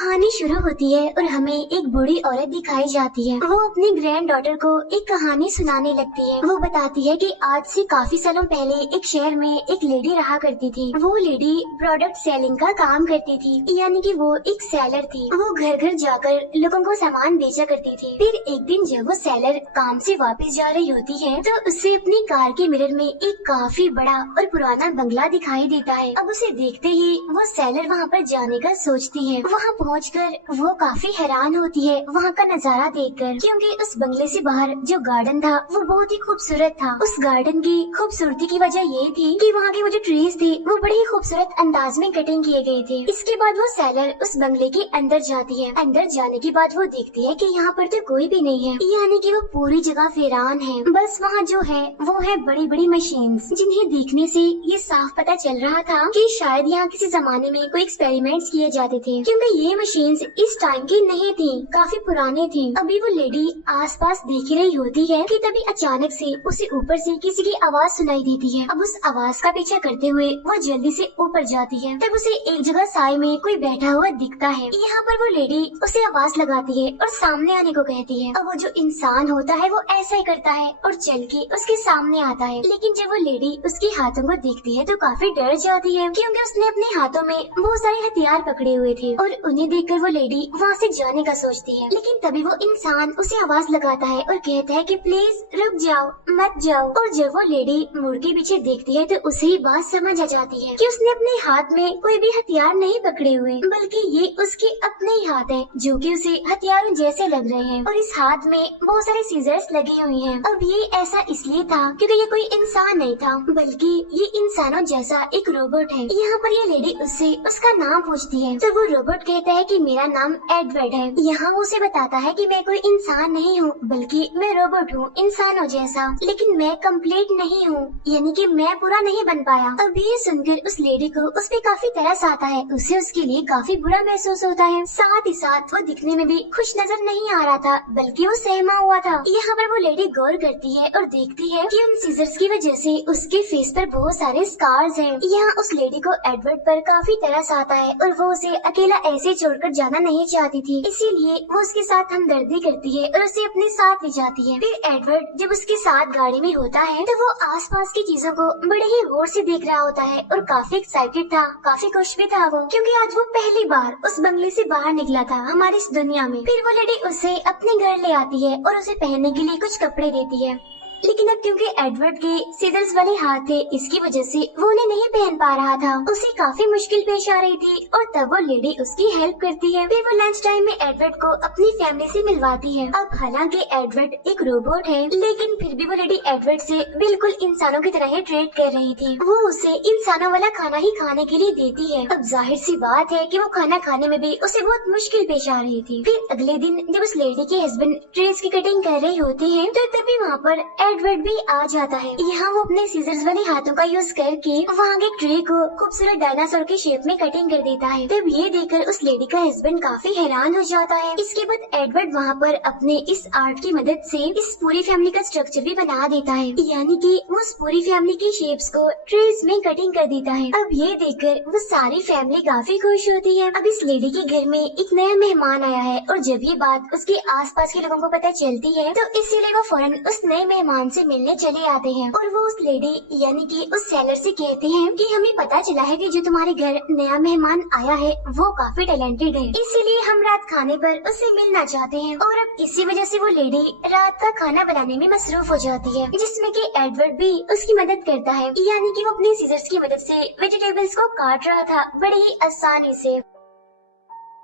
कहानी शुरू होती है और हमें एक बूढ़ी औरत दिखाई जाती है। वो अपनी ग्रैंड डॉटर को एक कहानी सुनाने लगती है। वो बताती है कि आज से काफी सालों पहले एक शहर में एक लेडी रहा करती थी। वो लेडी प्रोडक्ट सेलिंग का काम करती थी, यानी कि वो एक सेलर थी। वो घर घर जाकर लोगों को सामान बेचा करती थी। फिर एक दिन जब वो सेलर काम से वापस जा रही होती है तो उसे अपनी कार के मिरर में एक काफी बड़ा और पुराना बंगला दिखाई देता है। अब उसे देखते ही वो सेलर वहाँ पर जाने का सोचती है। वहाँ पहुंचकर वो काफी हैरान होती है वहाँ का नजारा देखकर, क्योंकि उस बंगले से बाहर जो गार्डन था वो बहुत ही खूबसूरत था। उस गार्डन की खूबसूरती की वजह ये थी कि वहाँ के वो जो ट्रीज थे वो बड़े ही खूबसूरत अंदाज में कटिंग किए गए थे। इसके बाद वो सेलर उस बंगले के अंदर जाती है। अंदर जाने के बाद वो देखती है कि यहाँ पर तो कोई भी नहीं है, यानी कि वो पूरी जगह वीरान है। बस वहाँ जो है वो है बड़ी बड़ी मशीन्स, जिन्हें देखने से ये साफ पता चल रहा था कि शायद यहाँ किसी जमाने में कोई एक्सपेरिमेंट्स किए जाते थे, क्योंकि ये मशीन्स इस टाइम की नहीं थी, काफी पुरानी थी। अभी वो लेडी आसपास देख रही होती है कि तभी अचानक से उसे ऊपर से किसी की आवाज सुनाई देती है। अब उस आवाज का पीछा करते हुए वो जल्दी से ऊपर जाती है। तब उसे एक जगह साए में कोई बैठा हुआ दिखता है। यहाँ पर वो लेडी उसे आवाज लगाती है और सामने आने को कहती है। अब वो जो इंसान होता है वो ऐसा ही करता है और चल के उसके सामने आता है। लेकिन जब वो लेडी उसके हाथों को देखती है तो काफी डर जाती है, क्योंकि उसने अपने हाथों में बहुत सारे हथियार पकड़े हुए थे और उन्हें देखकर वो लेडी वहाँ से जाने का सोचती है। लेकिन तभी वो इंसान उसे आवाज लगाता है और कहता है कि प्लीज रुक जाओ, मत जाओ। और जब वो लेडी मुड़ के पीछे देखती है तो उसे ही बात समझ आ जाती है कि उसने अपने हाथ में कोई भी हथियार नहीं पकड़े हुए, बल्कि ये उसके अपने ही हाथ है जो कि उसे हथियारों जैसे लग रहे हैं। और इस हाथ में बहुत सारे सीजर्स लगी हुई हैं। अब ये ऐसा इसलिए था क्योंकि ये कोई इंसान नहीं था, बल्कि ये इंसानों जैसा एक रोबोट है। यहाँ पर ये लेडी उससे उसका नाम पूछती है तो वो रोबोट कहता है कि मेरा नाम एडवर्ड है। यहाँ वो उसे बताता है कि मैं कोई इंसान नहीं हूँ, बल्कि मैं रोबोट हूँ इंसानों जैसा, लेकिन मैं कंप्लीट नहीं हूँ, यानी कि मैं पूरा नहीं बन पाया। अब ये सुनकर उस लेडी को उस पे काफी तरस आता है। उसे उसके लिए काफी बुरा महसूस होता है। साथ ही साथ वो दिखने में भी खुश नजर नहीं आ रहा था, बल्कि वो सहमा हुआ था। यहाँ पर वो लेडी गौर करती है और देखती है कि उन सीजर्स की वजह से उसके फेस पर बहुत सारे स्कार्स हैं। यहाँ उस लेडी को एडवर्ड पर काफी तरस आता है और वो उसे अकेला ऐसे छोड़कर जाना नहीं चाहती थी, इसीलिए वो उसके साथ हमदर्दी करती है और उसे अपने साथ ले जाती है। फिर एडवर्ड जब उसके साथ गाड़ी में होता है तो वो आसपास की चीजों को बड़े ही गौर से देख रहा होता है और काफी एक्साइटेड था, काफी खुश भी था वो, क्योंकि आज वो पहली बार उस बंगले से बाहर निकला था हमारी इस दुनिया में। फिर वो लेडी उसे अपने घर ले आती है और उसे पहनने के लिए कुछ कपड़े देती है। लेकिन अब क्योंकि एडवर्ड के सीजर्स वाले हाथ थे, इसकी वजह से वो उन्हें नहीं पहन पा रहा था। उसे काफी मुश्किल पेश आ रही थी और तब वो लेडी उसकी हेल्प करती है। फिर वो लंच टाइम में एडवर्ड को अपनी फैमिली से मिलवाती है। अब हालांकि एडवर्ड एक रोबोट है, लेकिन फिर भी वो लेडी एडवर्ड से बिल्कुल इंसानों की तरह ही ट्रीट कर रही थी। वो उसे इंसानों वाला खाना ही खाने के लिए देती है। अब जाहिर सी बात है कि वो खाना खाने में भी उसे बहुत मुश्किल पेश आ रही थी। फिर अगले दिन जब उस लेडी के हस्बैंड ट्रीज की कटिंग कर रही होती है तो तभी वहाँ पर एडवर्ड भी आ जाता है। यहाँ वो अपने सीजर्स वाले हाथों का यूज करके वहाँ के ट्री को खूबसूरत डायनासोर के शेप में कटिंग कर देता है। तब ये देखकर उस लेडी का हस्बैंड काफी हैरान हो जाता है। इसके बाद एडवर्ड वहाँ पर अपने इस आर्ट की मदद से इस पूरी फैमिली का स्ट्रक्चर भी बना देता है, यानी कि वो उस पूरी फैमिली की शेप्स को ट्रीज में कटिंग कर देता है। अब ये देखकर वो सारी फैमिली काफी खुश होती है। अब इस लेडी के घर में एक नया मेहमान आया है और जब ये बात उसके आसपास के लोगों को पता चलती है तो इसीलिए वो फौरन उस नए मेहमान से मिलने चले आते हैं और वो उस लेडी यानी कि उस सेलर से कहते हैं कि हमें पता चला है कि जो तुम्हारे घर नया मेहमान आया है वो काफी टैलेंटेड है, इसीलिए हम रात खाने पर उससे मिलना चाहते हैं। और अब इसी वजह से वो लेडी रात का खाना बनाने में मसरूफ हो जाती है, जिसमें कि एडवर्ड भी उसकी मदद करता है, यानी कि वो अपने सीजर्स की मदद से वेजिटेबल्स को काट रहा था बड़ी ही आसानी से।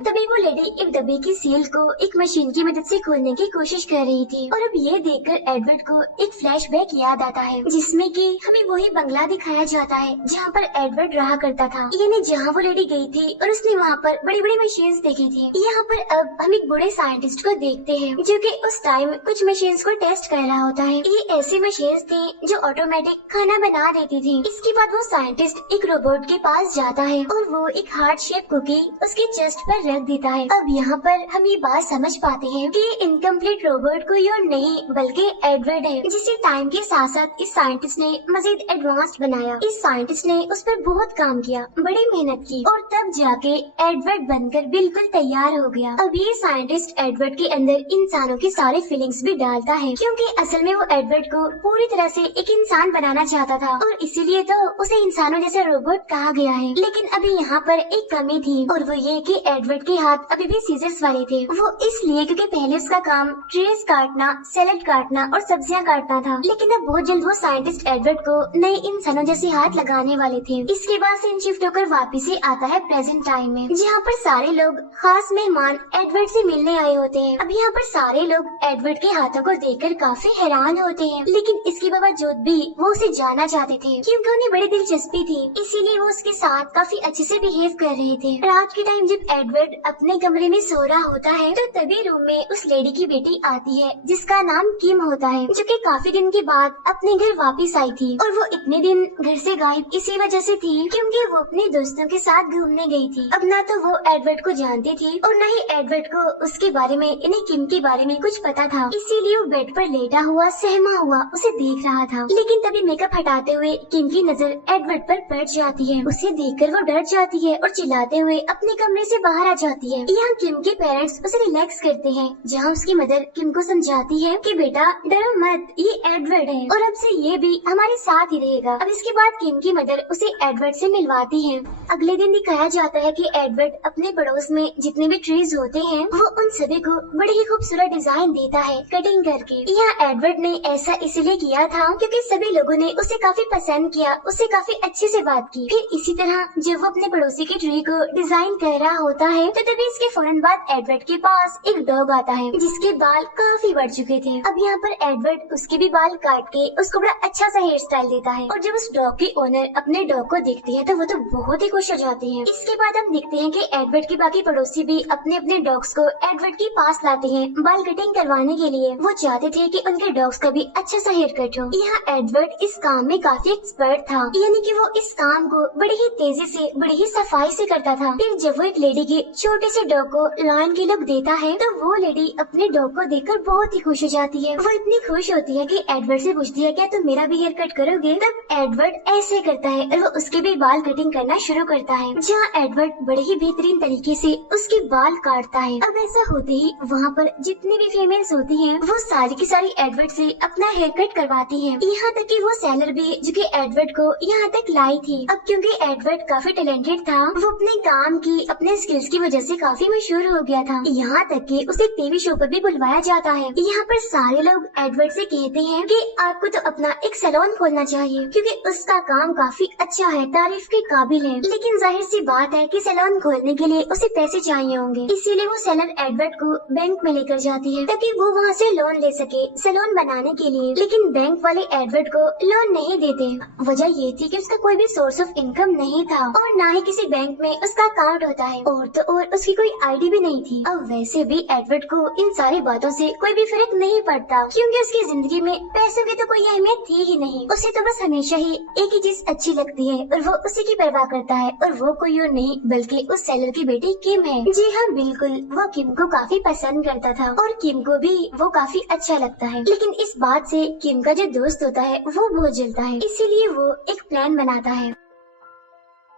तभी वो लेडी एक डब्बे की सील को एक मशीन की मदद से खोलने की कोशिश कर रही थी। और अब ये देखकर एडवर्ड को एक फ्लैशबैक याद आता है, जिसमें कि हमें वही बंगला दिखाया जाता है जहाँ पर एडवर्ड रहा करता था, यानी जहाँ वो लेडी गई थी और उसने वहाँ पर बड़ी बड़ी मशीन्स देखी थी। यहाँ पर अब हम एक बड़े साइंटिस्ट को देखते हैं जो कि उस टाइम कुछ मशीन्स को टेस्ट कर रहा होता है। ये ऐसी मशीन्स थी जो ऑटोमेटिक खाना बना देती थी। इसके बाद वो साइंटिस्ट एक रोबोट के पास जाता है और वो एक हार्ट शेप कुकी उसके चेस्ट पर रख देता है। अब यहाँ पर हम ये बात समझ पाते हैं कि इनकम्प्लीट रोबोट कोई और नहीं बल्कि एडवर्ड है, जिसे टाइम के साथ साथ इस साइंटिस्ट ने मजीद एडवांस्ड बनाया। इस साइंटिस्ट ने उस पर बहुत काम किया, बड़ी मेहनत की और तब जाके एडवर्ड बनकर बिल्कुल तैयार हो गया। अब ये साइंटिस्ट एडवर्ड के अंदर इंसानों की सारी फीलिंग्स भी डालता है, क्योंकि असल में वो एडवर्ड को पूरी तरह से एक इंसान बनाना चाहता था और इसीलिए तो उसे इंसानों जैसे रोबोट कहा गया है। लेकिन अभी यहाँ पर एक कमी थी और वो ये कि एडवर्ड के हाथ अभी भी सीजर्स वाले थे। वो इसलिए क्योंकि पहले उसका काम ट्रीज काटना, सैलेड काटना और सब्जियां काटना था, लेकिन अब बहुत जल्द वो साइंटिस्ट एडवर्ड को नए इंसानों जैसे हाथ लगाने वाले थे। इसके बाद सीन शिफ्ट होकर वापिस ही आता है प्रेजेंट टाइम में, जहाँ पर सारे लोग खास मेहमान एडवर्ड से मिलने आए होते हैं। अब यहाँ पर सारे लोग एडवर्ड के हाथों को देखकर काफी हैरान होते हैं, लेकिन इसके बावजूद भी वो उसे जाना चाहते थे, क्योंकि उन्हें बड़ी दिलचस्पी थी, इसीलिए वो उसके साथ काफी अच्छे से बिहेव कर रहे थे। रात के टाइम जब एडवर्ड अपने कमरे में सो रहा होता है तो तभी रूम में उस लेडी की बेटी आती है जिसका नाम किम होता है, जो कि काफी दिन के बाद अपने घर वापस आई थी। और वो इतने दिन घर से गायब इसी वजह से थी क्योंकि वो अपने दोस्तों के साथ घूमने गई थी। अब ना तो वो एडवर्ड को जानती थी और न ही एडवर्ड को उसके बारे में, इन्हें किम के बारे में कुछ पता था, इसीलिए वो बेड पर लेटा हुआ सहमा हुआ उसे देख रहा था। लेकिन तभी मेकअप हटाते हुए किम की नजर एडवर्ड पर पड़ जाती है। उसे देखकर वो डर जाती है और चिल्लाते हुए अपने कमरे से बाहर आ जाती है। यहाँ किम के पेरेंट्स उसे रिलैक्स करते हैं, जहाँ उसकी मदर किम को समझाती है कि बेटा डरो मत, ये एडवर्ड है और अब से ये भी हमारे साथ ही रहेगा। अब इसके बाद किम की मदर उसे एडवर्ड से मिलवाती है। अगले दिन दिखाया जाता है कि एडवर्ड अपने पड़ोस में जितने भी ट्रीज होते हैं वो उन सभी को बड़ी ही खूबसूरत डिजाइन देता है कटिंग करके। यहाँ एडवर्ड ने ऐसा इसलिए किया था क्योंकि सभी लोगों ने उसे काफी पसंद किया, उससे काफी अच्छे से बात की। फिर इसी तरह जब वो अपने पड़ोसी के ट्री को डिजाइन कर रहा होता है तो तभी इसके फौरन बाद एडवर्ड के पास एक डॉग आता है जिसके बाल काफी बढ़ चुके थे। अब यहाँ पर एडवर्ड उसके भी बाल काट के उसको बड़ा अच्छा सा हेयर स्टाइल देता है और जब उस डॉग की ओनर अपने डॉग को देखती है तो वो तो बहुत ही खुश हो जाती है। इसके बाद हम देखते हैं कि एडवर्ड के बाकी पड़ोसी भी अपने अपने डॉग्स को एडवर्ड के पास लाते हैं बाल कटिंग करवाने के लिए। वो चाहते थे कि उनके डॉग्स का भी अच्छा सा हेयर कट हो। यहाँ एडवर्ड इस काम में काफी एक्सपर्ट था, यानी कि वो इस काम को बड़ी ही तेजी से, बड़ी ही सफाई से करता था। फिर जब वो एक लेडी के छोटे से डॉग को लायन के लुक देता है तो वो लेडी अपने डॉग को देखकर बहुत ही खुश हो जाती है। वो इतनी खुश होती है कि एडवर्ड से पूछती है क्या तुम मेरा भी हेयर कट करोगे। तब एडवर्ड ऐसे करता है और वो उसके भी बाल कटिंग करना शुरू करता है, जहाँ एडवर्ड बड़े ही बेहतरीन तरीके से उसके बाल काटता है। अब ऐसा होते ही वहाँ पर जितनी भी फीमेल्स होती हैं वो सारी की सारी एडवर्ड से अपना हेयर कट करवाती हैं। यहाँ तक कि वो सेलर भी जो कि एडवर्ड को यहाँ तक लाई थी। अब क्योंकि एडवर्ड काफी टैलेंटेड था, वो अपने काम की, अपने स्किल्स की वजह से काफी मशहूर हो गया था। यहाँ तक कि उसे टीवी शो पर भी बुलवाया जाता है। यहाँ पर सारे लोग एडवर्ड से कहते हैं कि आपको तो अपना एक सैलून खोलना चाहिए क्योंकि उसका काम काफी अच्छा है, तारीफ के काबिल है। लेकिन जाहिर सी बात है कि सैलून खोलने के लिए उसे पैसे चाहिए होंगे, इसीलिए वो सेलर एडवर्ड को बैंक में लेकर जाती है ताकि वो वहाँ से लोन ले सके सैलून बनाने के लिए। लेकिन बैंक वाले एडवर्ड को लोन नहीं देते। वजह ये थी कि उसका कोई भी सोर्स ऑफ इनकम नहीं था और न ही किसी बैंक में उसका अकाउंट होता है और तो और उसकी कोई आईडी भी नहीं थी। अब वैसे भी एडवर्ड को इन सारी बातों से कोई भी फर्क नहीं पड़ता क्योंकि उसकी जिंदगी में पैसों की तो कोई अहमियत थी ही नहीं। उसे तो बस हमेशा ही एक ही चीज अच्छी लगती है और वो उसी की परवाह करता है और वो कोई और नहीं बल्कि उस सेलर की बेटी किम है। जी हाँ बिल्कुल, वो किम को काफी पसंद करता था और किम को भी वो काफी अच्छा लगता है। लेकिन इस बात से किम का जो दोस्त होता है वो बहुत जलता है, इसीलिए वो एक प्लान बनाता है।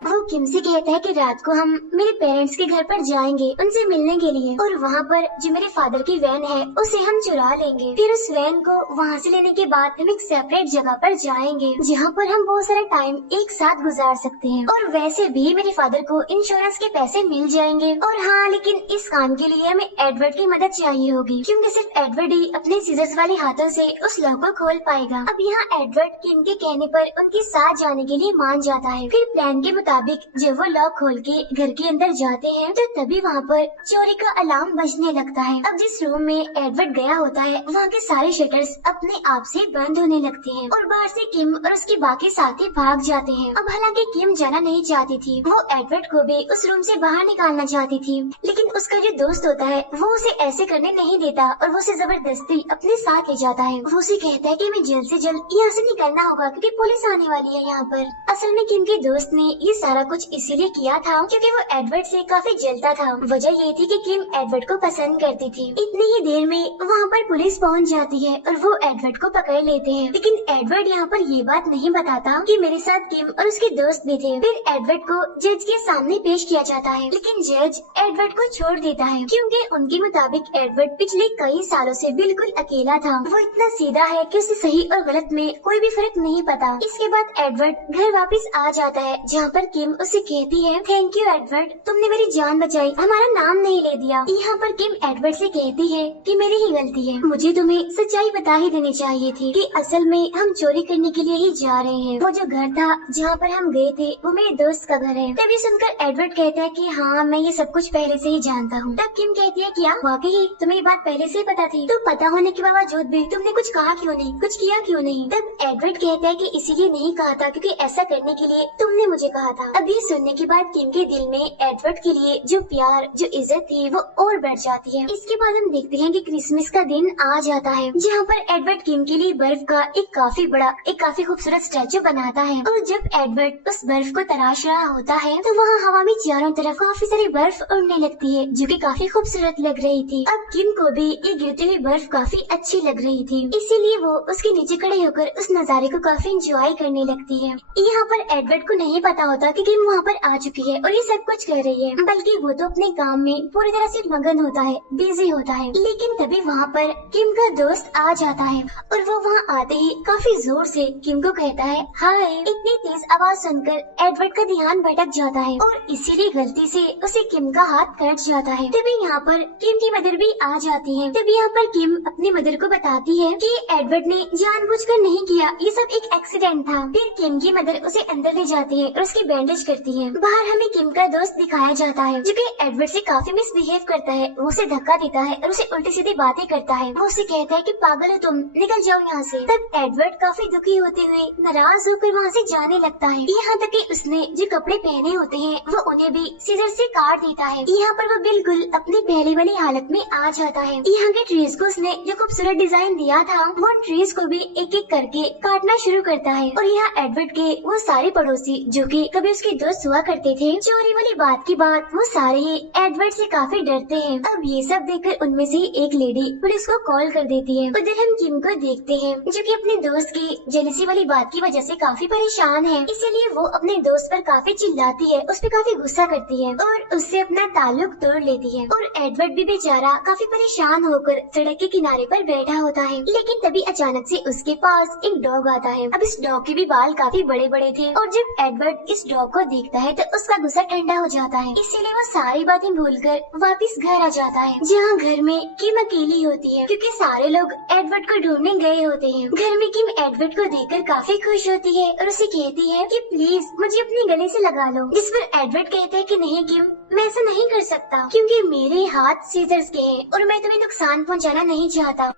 वो किम से कहता है कि रात को हम मेरे पेरेंट्स के घर पर जाएंगे उनसे मिलने के लिए और वहाँ पर जो मेरे फादर की वैन है उसे हम चुरा लेंगे। फिर उस वैन को वहाँ से लेने के बाद हम एक सेपरेट जगह पर जाएंगे जहाँ पर हम बहुत सारा टाइम एक साथ गुजार सकते हैं और वैसे भी मेरे फादर को इंश्योरेंस के पैसे मिल जाएंगे। और हाँ, लेकिन इस काम के लिए हमें एडवर्ड की मदद चाहिए होगी क्योंकि सिर्फ एडवर्ड ही अपने सीजर्स वाले हाथों से उस लॉक को खोल पाएगा। अब यहाँ एडवर्ड किम के कहने पर उनके साथ जाने के लिए मान जाता है। फिर प्लान के मुताबिक जब वो लॉक खोल के घर के अंदर जाते हैं तो तभी वहाँ पर चोरी का अलार्म बजने लगता है। अब जिस रूम में एडवर्ड गया होता है वहाँ के सारे शटर्स अपने आप से बंद होने लगते हैं और बाहर से किम और उसके बाकी साथी भाग जाते हैं। अब हालांकि किम जाना नहीं चाहती थी, वो एडवर्ड को भी उस रूम से बाहर निकालना चाहती थी, लेकिन उसका जो दोस्त होता है वो उसे ऐसे करने नहीं देता और वो उसे जबरदस्ती अपने साथ ले जाता है। वो उसे कहता है कि हमें जल्द से जल्द यहाँ से निकलना होगा क्योंकि पुलिस आने वाली है यहाँ पर। असल में किम के दोस्त ने ये सारा कुछ इसीलिए किया था क्योंकि वो एडवर्ड से काफी जलता था। वजह ये थी कि किम एडवर्ड को पसंद करती थी। इतनी ही देर में वहाँ पर पुलिस पहुँच जाती है और वो एडवर्ड को पकड़ लेते हैं। लेकिन एडवर्ड यहाँ पर ये बात नहीं बताता कि मेरे साथ किम और उसके दोस्त भी थे। फिर एडवर्ड को जज के सामने पेश किया जाता है, लेकिन जज एडवर्ड को छोड़ देता है क्योंकि उनके मुताबिक एडवर्ड पिछले कई सालों से बिल्कुल अकेला था। वो इतना सीधा है कि उसे सही और गलत में कोई भी फर्क नहीं पता। इसके बाद एडवर्ड घर वापस आ जाता है जहाँ पर किम उसे कहती है, थैंक यू एडवर्ड, तुमने मेरी जान बचाई, हमारा नाम नहीं ले दिया। यहाँ पर किम एडवर्ड से कहती है कि मेरी ही गलती है, मुझे तुम्हें सच्चाई बता ही देनी चाहिए थी कि असल में हम चोरी करने के लिए ही जा रहे हैं। वो जो घर था जहाँ पर हम गए थे वो मेरे दोस्त का घर है। तभी सुनकर एडवर्ड कहता है कि हाँ, मैं ये सब कुछ पहले से ही जानता हूँ। तब किम कहती है, क्या वाकई तुम्हें ये बात पहले से ही पता थी? तो पता होने के बावजूद भी तुमने कुछ कहा क्यों नहीं, कुछ किया क्यों नहीं? तब एडवर्ड कहता है कि इसीलिए नहीं कहा था क्योंकि ऐसा करने के लिए तुमने मुझे कहा था। अब ये सुनने के बाद किम के दिल में एडवर्ड के लिए जो प्यार, जो इज्जत थी वो और बढ़ जाती है। इसके बाद हम देखते हैं कि क्रिसमस का दिन आ जाता है जहाँ पर एडवर्ड किम के लिए बर्फ का एक काफी बड़ा, एक काफी खूबसूरत स्टैचू बनाता है। और जब एडवर्ड उस बर्फ को तराश रहा होता है तो वहाँ हवा में चारों तरफ काफी सारी बर्फ उड़ने लगती है जो कि काफी खूबसूरत लग रही थी। अब किम को भी ये गिरती हुई बर्फ काफी अच्छी लग रही थी, इसीलिए वो उसके नीचे खड़े होकर उस नजारे को काफी एंजॉय करने लगती है। यहाँ पर एडवर्ड को नहीं पता होता कि किम वहाँ पर आ चुकी है और ये सब कुछ कर रही है, बल्कि वो तो अपने काम में पूरी तरह से मगन होता है, बिजी होता है। लेकिन तभी वहाँ पर किम का दोस्त आ जाता है और वो वहाँ आते ही काफी जोर से किम को कहता है, हाय। इतनी तेज आवाज सुनकर एडवर्ड का ध्यान भटक जाता है और इसीलिए गलती से उसे किम का हाथ कट जाता है। तभी यहाँ पर किम की मदर भी आ जाती है। तभी यहाँ पर किम अपनी मदर को बताती है कि एडवर्ड ने जानबूझकर नहीं किया, ये सब एक एक्सीडेंट था। फिर किम की मदर उसे अंदर ले जाती है और उसकी बैंडेज करती है। बाहर हमें किम का दोस्त दिखाया जाता है जो कि एडवर्ड से काफी मिसबिहेव करता है। वो उसे धक्का देता है और उसे उल्टी सीधी बातें करता है। वो उसे कहता है कि पागल हो तुम, निकल जाओ यहाँ से। तब एडवर्ड काफी दुखी होते हुए नाराज होकर वहाँ से जाने लगता है। यहाँ तक कि उसने जो कपड़े पहने होते हैं वो उन्हें भी सीजर से काट देता है। यहाँ पर वो बिल्कुल अपनी पहले वाली हालत में आ जाता है। यहाँ के ट्रीज को उसने जो खूबसूरत डिजाइन दिया था वो ट्रीज को भी एक एक करके काटना शुरू करता है। और यहाँ एडवर्ड के वो सारे पड़ोसी जो कि कभी उसके दोस्त हुआ करते थे, चोरी वाली बात की बात वो सारे ही एडवर्ड से काफी डरते हैं। अब ये सब देखकर उनमें से एक लेडी पुलिस को कॉल कर देती है। उधर हम किम को देखते हैं जो कि अपने दोस्त की जेलसी वाली बात की वजह से काफी परेशान है, इसीलिए वो अपने दोस्त पर काफी चिल्लाती है, उस पर काफी गुस्सा करती है और उससे अपना ताल्लुक तोड़ लेती है। और एडवर्ड भी बेचारा काफी परेशान होकर सड़क के किनारे पर बैठा होता है। लेकिन तभी अचानक से उसके पास एक डॉग आता है। अब इस डॉग के भी बाल काफी बड़े बड़े थे और जब एडवर्ड इस डॉग को देखता है तो उसका गुस्सा ठंडा हो जाता है, इसीलिए वो सारी बातें भूलकर वापस घर आ जाता है। जहाँ घर में किम अकेली होती है क्योंकि सारे लोग एडवर्ड को ढूंढने गए होते हैं। घर में किम एडवर्ड को देखकर काफी खुश होती है और उसे कहती है कि प्लीज मुझे अपने गले से लगा लो। जिस पर एडवर्ड कहता है कि नहीं किम, मैं ऐसा नहीं कर सकता क्योंकि मेरे हाथ सीजर्स के हैं और मैं तुम्हें नुकसान पहुंचाना नहीं चाहता।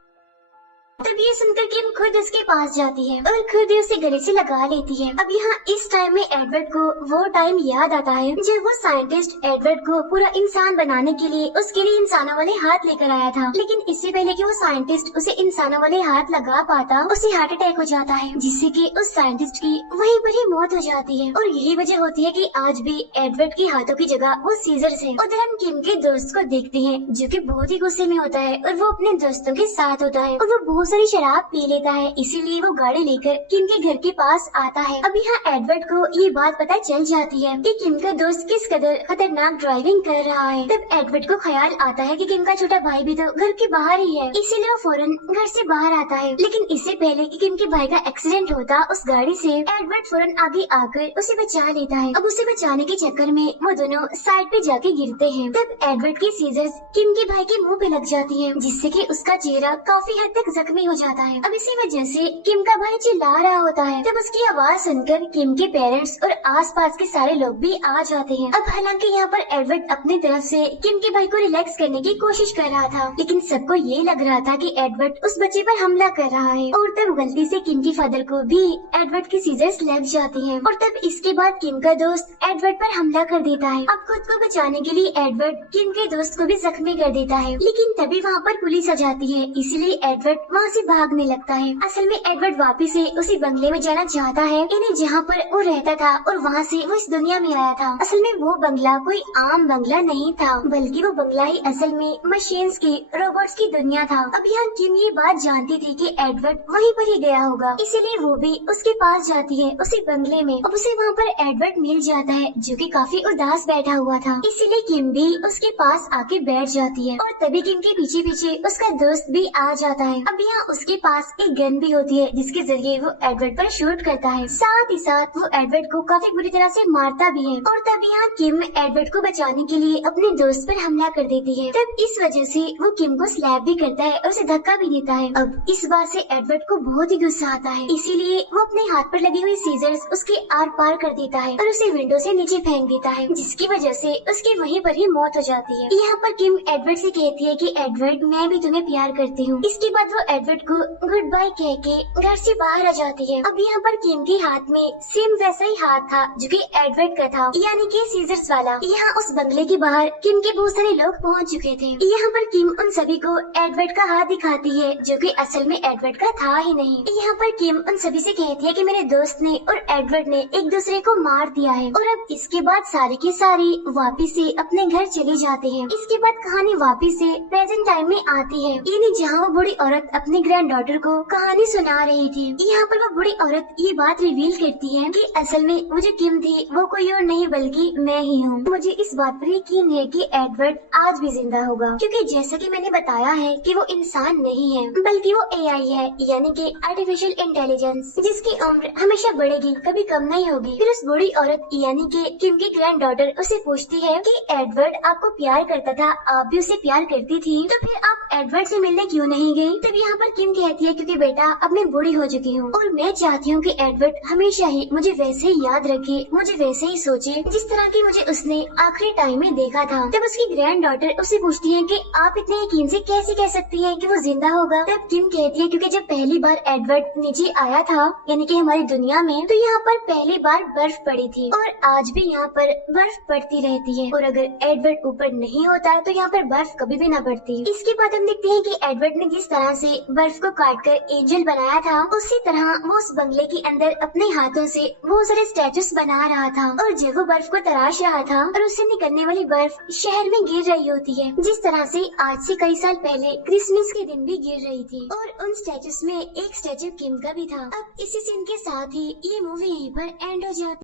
तब ये सुनकर किम खुद उसके पास जाती है और खुद उसे गले से लगा लेती है। अब यहाँ इस टाइम में एडवर्ड को वो टाइम याद आता है जब वो साइंटिस्ट एडवर्ड को पूरा इंसान बनाने के लिए उसके लिए इंसानों वाले हाथ लेकर आया था। लेकिन इससे पहले कि वो साइंटिस्ट उसे इंसानों वाले हाथ लगा पाता, उसे हार्ट अटैक हो जाता है जिससे कि उस साइंटिस्ट की वहीं पर ही मौत हो जाती है। और यही वजह होती है कि आज भी एडवर्ड के हाथों की जगह वो सीजर्स है। उधर हम किम के दोस्त को देखते हैं जो कि बहुत ही गुस्से में होता है और वो अपने दोस्तों के साथ होता है और वो बहुत सारी शराब पी लेता है, इसीलिए वो गाड़ी लेकर किम के घर के पास आता है। अब यहाँ एडवर्ड को ये बात पता चल जाती है कि किम का दोस्त किस कदर खतरनाक ड्राइविंग कर रहा है। तब एडवर्ड को ख्याल आता है कि किम का छोटा भाई भी तो घर के बाहर ही है, इसीलिए वो फौरन घर से बाहर आता है। लेकिन इससे पहले कि किम के भाई का एक्सीडेंट होता उस गाड़ी से, एडवर्ड फौरन आगे आकर उसे बचा लेता है। अब उसे बचाने के चक्कर में वो दोनों साइड पे जाके गिरते हैं। तब एडवर्ड की सीजर्स किम के भाई के मुंह पे लग जाती है जिससे कि उसका चेहरा काफी हद तक जख्मी हो जाता है। अब इसी वजह से किम का भाई चिल्ला रहा होता है। तब उसकी आवाज सुनकर किम के पेरेंट्स और आसपास के सारे लोग भी आ जाते हैं। अब हालांकि यहाँ पर एडवर्ड अपनी तरफ से किम के भाई को रिलैक्स करने की कोशिश कर रहा था, लेकिन सबको ये लग रहा था कि एडवर्ड उस बच्चे पर हमला कर रहा है। और तब गलती से किम के फादर को भी एडवर्ड की सीजर्स लग जाती हैं। और तब इसके बाद किम का दोस्त एडवर्ड पर हमला कर देता है। अब खुद को बचाने के लिए एडवर्ड किम के दोस्त को भी जख्मी कर देता है, लेकिन तभी वहाँ पर पुलिस आ जाती है, इसलिए एडवर्ड वहाँ से भागने लगता है। असल में एडवर्ड वापिस से उसी बंगले में जाना चाहता है, यानी जहाँ पर वो रहता था और वहाँ से वो इस दुनिया में आया था। असल में वो बंगला कोई आम बंगला नहीं था, बल्कि वो बंगला ही असल में मशीन्स की, रोबोट्स की दुनिया था। अब यहाँ किम ये बात जानती थी कि एडवर्ड वहीं पर ही गया होगा, इसीलिए वो भी उसके पास जाती है उसी बंगले में। अब उसे वहाँ पर एडवर्ड मिल जाता है जो कि काफी उदास बैठा हुआ था, इसीलिए किम भी उसके पास आके बैठ जाती है और तभी किम के पीछे पीछे उसका दोस्त भी आ जाता है। अब यहाँ उसके पास एक गन भी होती है जिसके जरिए वो एडवर्ड पर शूट करता है, साथ ही साथ वो एडवर्ड को काफी बुरी तरह से मारता भी है। और तब यहाँ किम एडवर्ड को बचाने के लिए अपने दोस्त पर हमला कर देती है। तब इस वजह से वो किम को स्लैप भी करता है और उसे धक्का भी देता है। अब इस बात से एडवर्ड को बहुत ही गुस्सा आता है, इसीलिए वो अपने हाथ पर लगी हुई सीजर्स उसके आर पार कर देता है और उसे विंडो से नीचे फेंक देता है, जिसकी वजह से उसकी वहीं पर ही मौत हो जाती है। यहाँ पर किम एडवर्ड से कहती है कि एडवर्ड मैं भी तुम्हें प्यार करती हूँ। इसके बाद वो एडवर्ड को गुड बाय कह के घर से बाहर आ जाती है। अब यहाँ पर किम के हाथ में सेम वैसा ही हाथ था जो कि एडवर्ड का था, यानी कि सीजर्स वाला। यहाँ उस बंगले के बाहर किम के बहुत सारे लोग पहुँच चुके थे। यहाँ पर किम उन सभी को एडवर्ड का हाथ दिखाती है जो कि असल में एडवर्ड का था ही नहीं। यहाँ पर किम उन सभी से कहती है कि मेरे दोस्त ने और एडवर्ड ने एक दूसरे को मार दिया है। और अब इसके बाद सारी की सारी वापिस से अपने घर चली जाती है। इसके बाद कहानी वापिस से प्रेजेंट टाइम में आती है, यानी जहाँ वो बूढ़ी औरत अपने ग्रैंड डॉटर को कहानी सुना रही थी। यहाँ पर वो बूढ़ी औरत ये बात रिवील करती है कि असल में वो जो किम थी वो कोई और नहीं बल्कि मैं ही हूँ। मुझे इस बात पर यकीन है कि एडवर्ड आज भी जिंदा होगा, क्योंकि जैसा कि मैंने बताया है कि वो इंसान नहीं है बल्कि वो एआई है, यानी कि आर्टिफिशियल इंटेलिजेंस, जिसकी उम्र हमेशा बढ़ेगी, कभी कम नहीं होगी। फिर उस बूढ़ी औरत यानी कि किम की ग्रैंड डॉटर उसे पूछती है कि एडवर्ड आपको प्यार करता था, आप भी उसे प्यार करती थी, तो फिर आप एडवर्ड से मिलने क्यों नहीं गई? तब यहाँ पर किम कहती है क्योंकि बेटा अब मैं बूढ़ी हो चुकी हूँ और मैं चाहती हूँ कि एडवर्ड हमेशा ही मुझे वैसे ही याद रखे, मुझे वैसे ही सोचे जिस तरह की मुझे उसने आखिरी टाइम में देखा था। तब उसकी ग्रैंड डॉटर उसे पूछती है कि आप इतने यकीन से कैसे कह सकती हैं कि वो जिंदा होगा? तब किम कहती है क्योंकि जब पहली बार एडवर्ड नीचे आया था यानी कि हमारी दुनिया में, तो यहाँ पर पहली बार बर्फ पड़ी थी और आज भी यहाँ पर बर्फ पड़ती रहती है, और अगर एडवर्ड ऊपर नहीं होता तो यहाँ पर बर्फ कभी भी न पड़ती। इसके बाद हम देखते हैं कि एडवर्ड ने जिस तरह से बर्फ को काट कर एंजल बनाया था, उसी तरह वो उस बंगले के अंदर अपने हाथों से बहुत सारे स्टैचूज बना रहा था। और जब वो बर्फ को तराश रहा था और उससे निकलने वाली बर्फ शहर में गिर रही होती है, जिस तरह से आज से कई साल पहले क्रिसमस के दिन भी गिर रही थी। और उन स्टैचूज में एक स्टैचू किम का भी था। अब इसी सीन के साथ ही ये मूवी यहीं पर एंड हो जाती है।